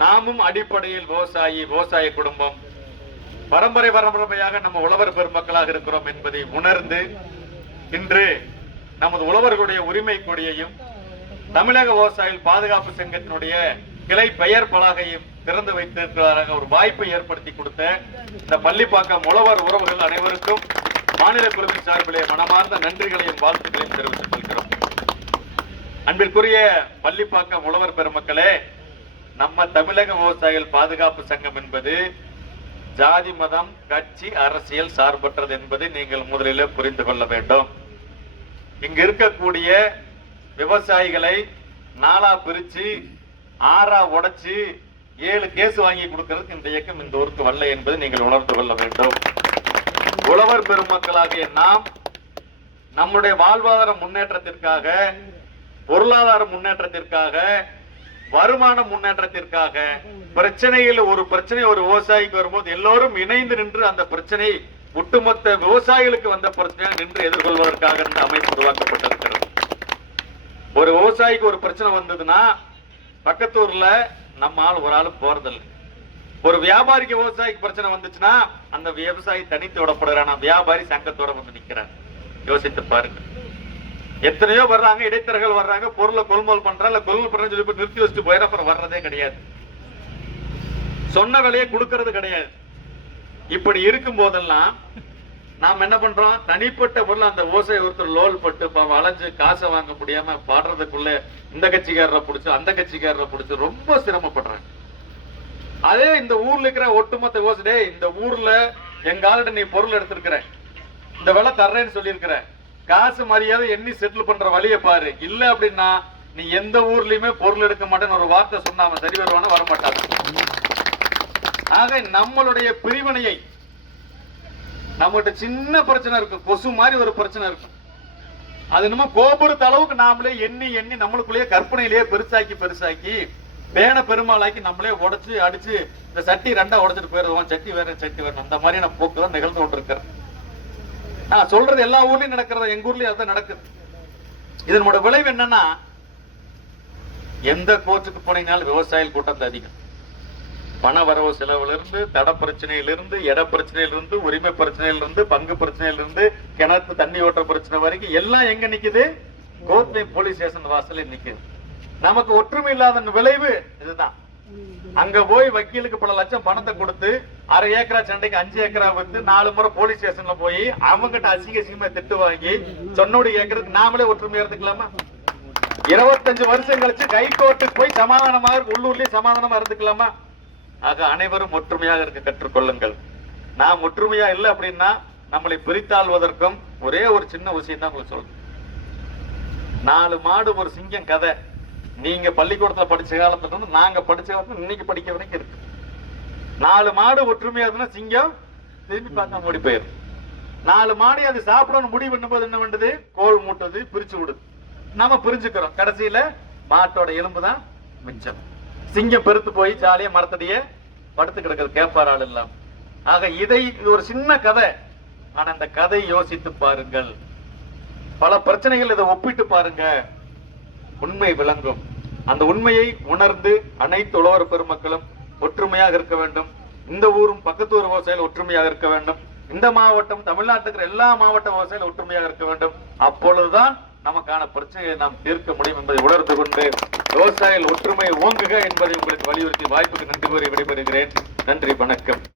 நாமும் அடிப்படையில் விவசாயி விவசாய குடும்பம். பரம்பரை பரம்பரையாக நம்ம உழவர் பெருமக்களாக இருக்கிறோம் என்பதை உணர்ந்து இன்று நமது உழவர்களுடைய உரிமை கொடியையும் தமிழக விவசாயிகள் பாதுகாப்பு சங்கத்தினுடைய கிளை பெயர் பலகையும் திறந்து வைத்திருக்கிறார்கள் ஒரு வாய்ப்பை ஏற்படுத்தி கொடுத்த இந்த பள்ளிப்பாக்கம் உழவர் உறவுகள் அனைவருக்கும் மாநில குழுவின் சார்பிலே மனமார்ந்த நன்றிகளையும் வாழ்த்துக்களையும் தெரிவித்துக் கொள்கிறோம். அன்பிற்குரிய பள்ளிப்பாக்கம் உழவர் பெருமக்களே நம்ம தமிழக விவசாயிகள் பாதுகாப்பு சங்கம் என்பது ஜாதி மதம் கட்சி அரசியல் சார்பற்றது என்பதை நீங்கள் முதலில் புரிந்து கொள்ள வேண்டும். இங்கு இருக்கக்கூடிய விவசாயிகளை நாலா பிரிச்சு ஆறா உடைச்சு ஏழு கேஸ் வாங்கி கொடுக்கிறதுக்கு இந்த இயக்கம் இந்த ஊருக்கு வரல என்பதை நீங்கள் உணர்ந்து கொள்ள வேண்டும். உழவர் பெருமக்களாகிய நாம் நம்முடைய வாழ்வாதார முன்னேற்றத்திற்காக பொருளாதார முன்னேற்றத்திற்காக வருமான முன்னேற்றத்திற்காக பிரச்சனையில் ஒரு பிரச்சனை ஒரு விவசாயிக்கு வரும்போது எல்லோரும் இணைந்து நின்று அந்த பிரச்சனை ஒட்டுமொத்த விவசாயிகளுக்கு வந்த பிரச்சனை நின்று எதிர்கொள்வதற்காக இந்த அமைப்பு உருவாக்கப்பட்டிருக்கிறது. ஒரு விவசாயிக்கு ஒரு பிரச்சனை வந்ததுன்னா பக்கத்து ஊர்ல நம்ம ஆள் ஒரு ஆள் போறதில்லை. ஒரு வியாபாரிக்கு விவசாயிக்கு பிரச்சனை வந்துச்சுன்னா அந்த விவசாயி தனித்து விடப்படுறான் வியாபாரி சங்கத்தோட வந்து நிக்கிறான் யோசித்து பாருங்க எத்தனையோ வர்றாங்க இடைத்தரகர்கள் வர்றாங்க பொருளை கொள்முதல் பண்றாங்க இல்ல கொள்முதல் பண்றேன்னு சொல்லி நிறுத்தி வச்சுட்டு போயிட அப்புறம் வர்றதே கிடையாது. சொன்ன விலையை கொடுக்கறது கிடையாது. இப்படி இருக்கும் போதெல்லாம் நாம் என்ன பண்றோம்? தனிப்பட்ட பொருள் அந்த ஓசையை ஒருத்தர் லோல் பட்டு வளைஞ்சு அலைஞ்சு காசை வாங்க முடியாம பாடுறதுக்குள்ள இந்த கட்சிக்காரரை பிடிச்சி அந்த கட்சிக்காரரை பிடிச்சி ரொம்ப சிரமப்படுறாங்க. அதே இந்த ஊர்ல இருக்கிற ஒட்டுமொத்த விவசாயி இந்த ஊர்ல எங்க ஆளுட நீ பொருள் எடுத்திருக்கிற? இந்த விலை தர்றேன்னு சொல்லியிருக்கிற? காசு மரியாதை எண்ணி செட்டில் பண்ற வழியை பாரு. இல்ல அப்படின்னா நீ எந்த ஊர்லயுமே பொருள் எடுக்க மாட்டேன்னு ஒரு வார்த்தை சொன்னா அவன் சரி வர வரமாட்டான். ஆக நம்மளுடைய பிரிவினையை நம்மகிட்ட சின்ன பிரச்சனை இருக்கும். கொசு மாதிரி ஒரு பிரச்சனை இருக்கும். அது என்னமோ கோபுரத்த அளவுக்கு நாமளே எண்ணி எண்ணி நம்மளுக்குள்ளேயே கற்பனையிலேயே பெருசாக்கி பெருசாக்கி பேன பெருமாளாக்கி நம்மளே உடச்சு அடிச்சு இந்த சட்டி ரெண்டா உடைச்சிட்டு போயிடுவோம். சட்டி வேற சட்டி வேற. அந்த மாதிரியான போக்கு தான் நிகழ்ந்து கொண்டிருக்கிறேன் நான் சொல்றது எல்லா ஊர்லயும் நடக்கிறது? எங்க ஊர்லயும் அதான் நடக்குது. இதனோட விளைவு என்னன்னா எந்த கோர்ட்டுக்கு போனீங்கனாலும் விவசாயிகள் கூட்டம் அதிகம். பண வரவு செலவுல இருந்து தட பிரச்சனையிலிருந்து இட பிரச்சனையிலிருந்து உரிமை பிரச்சனையிலிருந்து பங்கு பிரச்சனையிலிருந்து கிணத்து தண்ணி ஓட்ட பிரச்சனை வரைக்கும் எல்லாம் எங்க நிக்குது? கோர்ட்லயும் போலீஸ் ஸ்டேஷன் வாசல்ல நிக்குது. நமக்கு ஒற்றுமை இல்லாத விளைவு இதுதான். அங்க போய் வக்கீலுக்கு பல லட்சம் பணத்தை கொடுத்து அரை ஏக்கரா சண்டைக்கு அஞ்சு ஏக்கரா வித்து நாலு முறை போலீஸ் ஸ்டேஷன்ல போய் அவங்ககிட்ட அசிங்க அசிங்கமா திட்டு வாங்கி சொன்னோடு ஏக்கருக்கு நாமளே ஒற்றுமையா இருந்துக்கலாமா? இருபத்தஞ்சு வருஷம் கழிச்சு கை கோர்ட்டுக்கு போய் சமாதானமாக உள்ளூர்லயே சமாதானமா இருந்துக்கலாமா? ஆக அனைவரும் ஒற்றுமையாக இருக்க கற்றுக்கொள்ளுங்கள். நாம் ஒற்றுமையா இல்லை அப்படின்னா நம்மளை பிரித்தாள்வதற்கும் ஒரே ஒரு சின்ன விஷயம் தான் உங்களுக்கு சொல்றேன். நாலு மாடு ஒரு சிங்கம் கதை. நீங்க பள்ளிக்கூடத்துல படிச்ச காலத்துல இருந்து நாங்க படிச்ச காலத்துல இன்னைக்கு படிக்க வரைக்கும் இருக்கு. நாலு மாடு ஒற்றுமையா இருந்தா சிங்கம் திரும்பி பார்க்காம ஓடி போயிரு நாலு மாடு அது சாப்பிடணும் முடிவு பண்ணும்போது என்ன பண்ணுது? கோல் மூட்டுது பிரிச்சு விடுது. நாம பிரிஞ்சுக்கிறோம். கடைசியில மாட்டோட எலும்பு தான் மிச்சம் சிங்கம் பெருத்து போய் ஜாலியா மரத்தடியே படுத்து கிடக்குது. கேட்பார் ஆள் இல்லாம. ஆக இதை இது ஒரு சின்ன கதை. ஆனா அந்த கதை யோசித்து பாருங்கள். பல பிரச்சனைகள் இதை ஒப்பிட்டு பாருங்க. உண்மை விளங்கும். அந்த உண்மையை உணர்ந்து அனைத்து உழவர் பெருமக்களும் ஒற்றுமையாக இருக்க வேண்டும். இந்த ஊரும் பக்கத்து ஊர் விவசாயிகள் ஒற்றுமையாக இருக்க வேண்டும். இந்த மாவட்டம் தமிழ்நாட்டுக்கு எல்லா மாவட்ட விவசாயிகள் ஒற்றுமையாக இருக்க வேண்டும். அப்பொழுதுதான் நமக்கான பிரச்சனையை நாம் தீர்க்க முடியும் என்பதை உணர்ந்து கொண்டு விவசாயிகள் ஒற்றுமை ஓங்குக என்பதை உங்களுக்கு வலியுறுத்தி வாய்ப்புக்கு நன்றி கூறி விடைபெறுகிறேன். நன்றி வணக்கம்.